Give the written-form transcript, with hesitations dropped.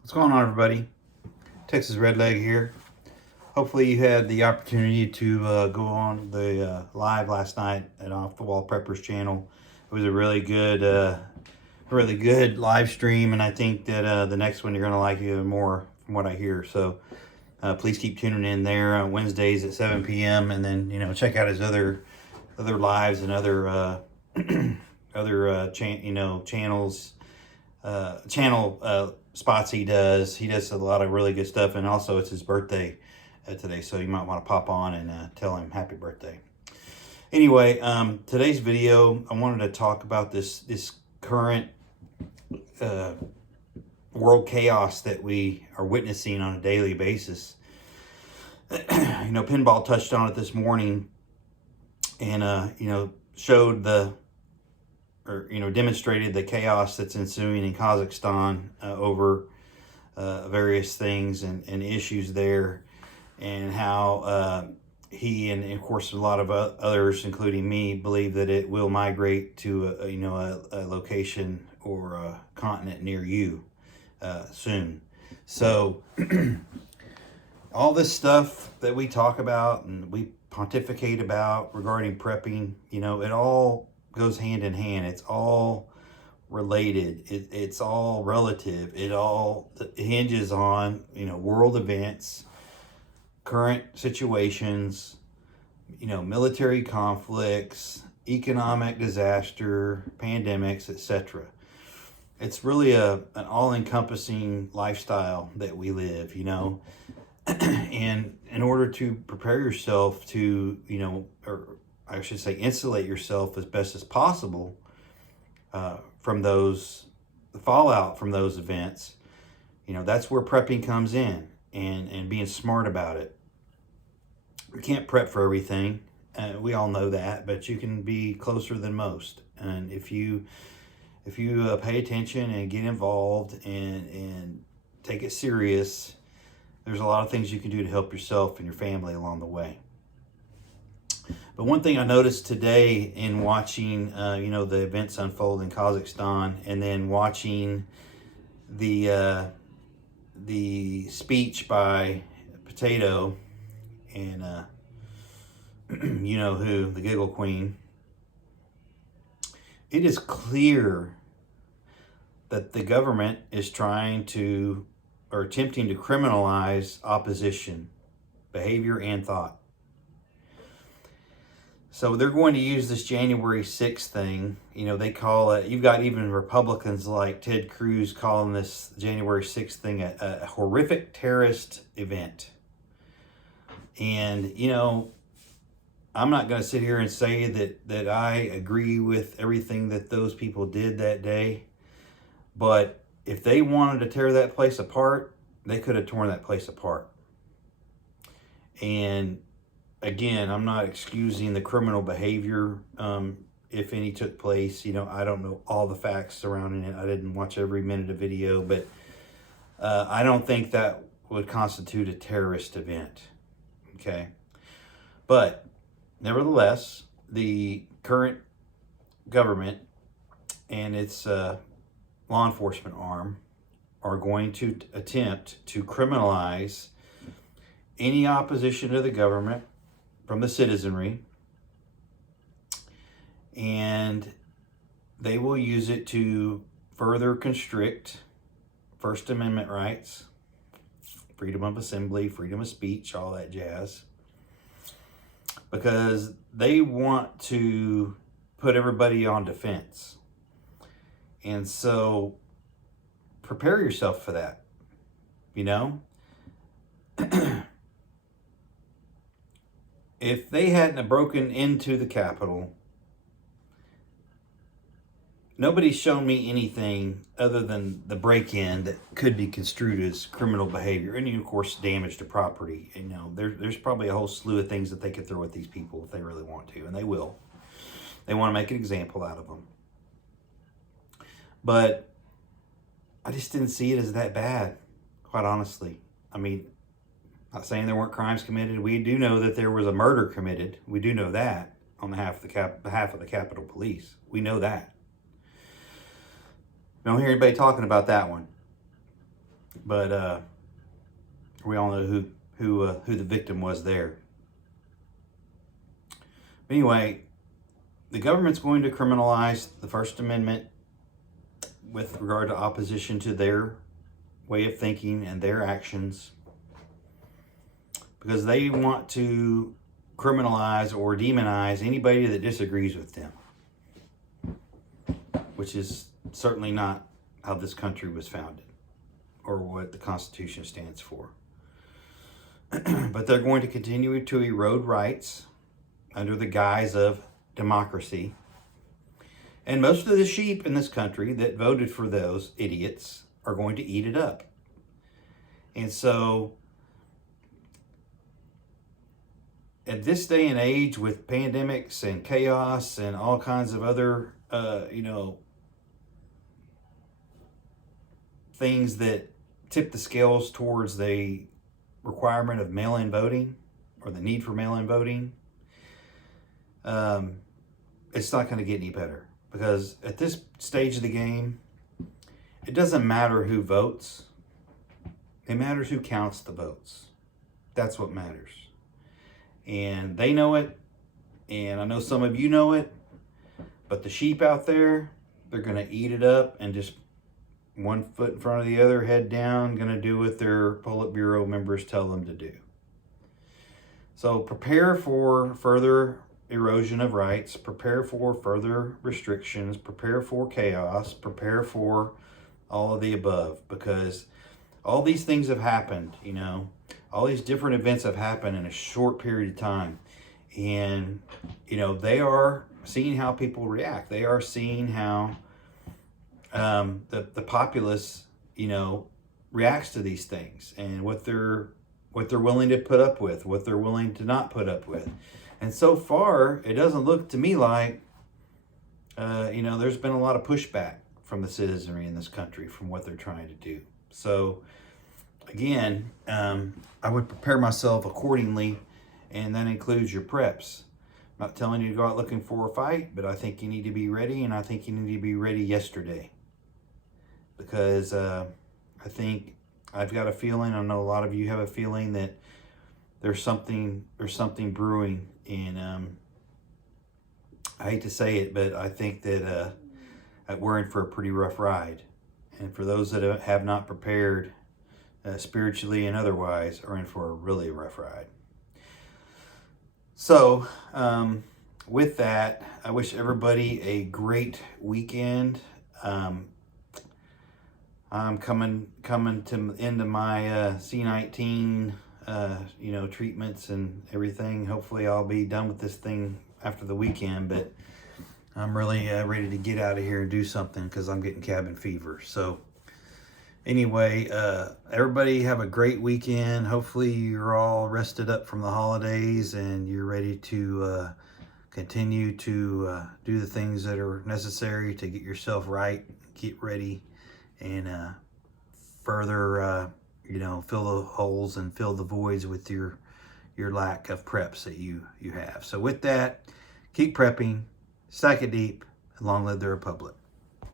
What's going on, everybody? Texas Redleg here. Hopefully you had the opportunity to go on the live last night at Off the Wall Preppers channel. It was a really good live stream, and I think that the next one you're going to like even more from what I hear. So please keep tuning in there on Wednesdays at 7 p.m. and then check out his other lives and other channels. Channel spots he does. He does a lot of really good stuff, and also it's his birthday today, so you might want to pop on and tell him happy birthday. Anyway, today's video, I wanted to talk about this current world chaos that we are witnessing on a daily basis. Pinball touched on it this morning, and showed demonstrated the chaos that's ensuing in Kazakhstan over various things and issues there, and how he and of course a lot of others, including me, believe that it will migrate to a location or a continent near you soon. So all this stuff that we talk about and we pontificate about regarding prepping, it all goes hand in hand. It's all related. It's all relative. It all hinges on world events, current situations, military conflicts, economic disaster, pandemics, etc. It's really an all-encompassing lifestyle that we live, and in order to prepare yourself to or I should say insulate yourself as best as possible from the fallout from those events, that's where prepping comes in, and being smart about it. We can't prep for everything. We all know that, but you can be closer than most. And if you pay attention and get involved and take it serious, there's a lot of things you can do to help yourself and your family along the way. But one thing I noticed today in watching, the events unfold in Kazakhstan, and then watching the speech by Potato and who, the Giggle Queen, it is clear that the government is trying to, or attempting to, criminalize opposition, behavior, and thought. So they're going to use this January 6th thing. They call it, you've got even Republicans like Ted Cruz calling this January 6th thing a horrific terrorist event. And, I'm not going to sit here and say that I agree with everything that those people did that day. But if they wanted to tear that place apart, they could have torn that place apart. And again, I'm not excusing the criminal behavior, if any took place. I don't know all the facts surrounding it. I didn't watch every minute of video, but I don't think that would constitute a terrorist event. Okay. But nevertheless, the current government and its law enforcement arm are going to attempt to criminalize any opposition to the government from the citizenry, and they will use it to further constrict First Amendment rights, freedom of assembly, freedom of speech, all that jazz, because they want to put everybody on defense. And so prepare yourself for that, If they hadn't have broken into the Capitol, nobody's shown me anything other than the break-in that could be construed as criminal behavior, and of course damage to property. There's probably a whole slew of things that they could throw at these people if they really want to, and they will. They want to make an example out of them. But I just didn't see it as that bad, quite honestly. I mean, not saying there weren't crimes committed. We do know that there was a murder committed. We do know that on behalf of the Capitol Police. We know that. Don't hear anybody talking about that one. But we all know who the victim was there. Anyway, the government's going to criminalize the First Amendment with regard to opposition to their way of thinking and their actions, because they want to criminalize or demonize anybody that disagrees with them, which is certainly not how this country was founded or what the Constitution stands for. But they're going to continue to erode rights under the guise of democracy. And most of the sheep in this country that voted for those idiots are going to eat it up. And so, at this day and age, with pandemics and chaos and all kinds of other, things that tip the scales towards the requirement of mail-in voting or the need for mail-in voting, it's not going to get any better. Because at this stage of the game, it doesn't matter who votes. It matters who counts the votes. That's what matters. And they know it. And I know some of you know it. But the sheep out there, they're going to eat it up and just one foot in front of the other, head down, going to do what their Politburo members tell them to do. So prepare for further erosion of rights, prepare for further restrictions, prepare for chaos, prepare for all of the above, because all these things have happened, all these different events have happened in a short period of time. And, they are seeing how people react. They are seeing how the populace, reacts to these things and what they're willing to put up with, what they're willing to not put up with. And so far, it doesn't look to me like, there's been a lot of pushback from the citizenry in this country from what they're trying to do. So, again, I would prepare myself accordingly, and that includes your preps. I'm not telling you to go out looking for a fight, but I think you need to be ready, and I think you need to be ready yesterday. Because I think I've got a feeling, I know a lot of you have a feeling that there's something brewing, and I hate to say it, but I think that we're in for a pretty rough ride. And for those that have not prepared spiritually and otherwise, are in for a really rough ride. So, with that, I wish everybody a great weekend. I'm coming to into my C19 treatments and everything. Hopefully I'll be done with this thing after the weekend, but I'm really ready to get out of here and do something because I'm getting cabin fever. So anyway, everybody have a great weekend. Hopefully you're all rested up from the holidays and you're ready to continue to do the things that are necessary to get yourself right, get ready, and further fill the holes and fill the voids with your lack of preps that you have. So with that, keep prepping, stack it deep, and long live the Republic.